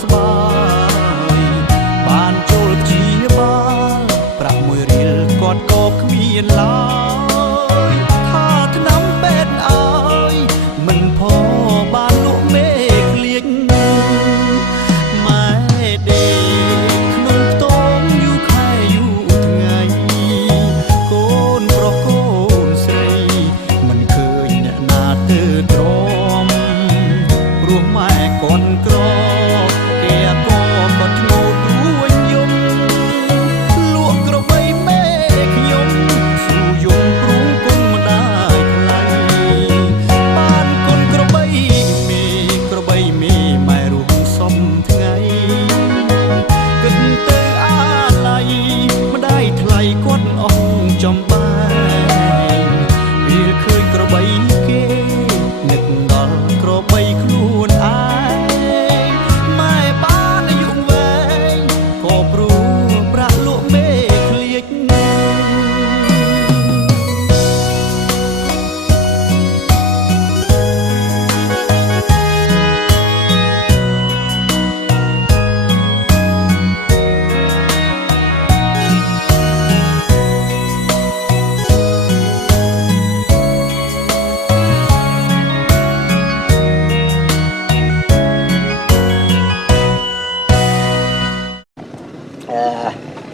ស្បាយបានចូលជាបាលប្រាក់មួយរៀលគាត់ក៏គ្មានឡើយថាថ្នាំពេទ្យអើយមិនផបានលក់មេក្លៀកម៉ែដេកក្នុងខ្ទមយូរខែយូរថ្ងៃកូនប្រុសកូនស្រីមិនឃើញអ្នកណាទៅទ្រាំព្រោះម៉ែគាត់ក្រគេក៏គាត់ឈ្មោះរួញយំលក់ក្របីមេខ្ញុំស៊ូយំព្រុងគុំមិនได้ថ្លៃបានកូនក្របីមេម៉ែរស់សុំថ្ងៃគិតទៅអាឡ័យម្ដាយថ្លៃគាត់អស់ចំបែងពេលឃើញក្របីគេនឹកដល់ក្របីខ្លួនឯងម៉ែបានអាយុវែងក៏ព្រោះប្រាក់លក់មេឃ្លៀច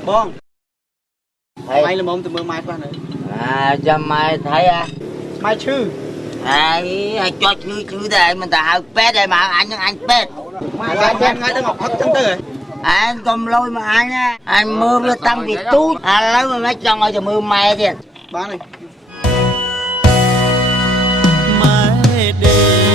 បងម៉ៃល្មមទៅមើលម៉ែខ្លះនៅចាំម៉ែថៃម៉ែឈឺឲ្យចុចឈឺតែមិនទៅហៅពេទ្យឲ្យមកអញនឹងអញពេទ្យម៉ែបានថ្ងៃដឹងអត់ផឹកចឹងទៅអញកុំលុយមកអញមើលវាតាំងពីទូចឥឡូវមិនចង់ឲ្យទៅមើលម៉ែទៀតបានហើយម៉ែដេ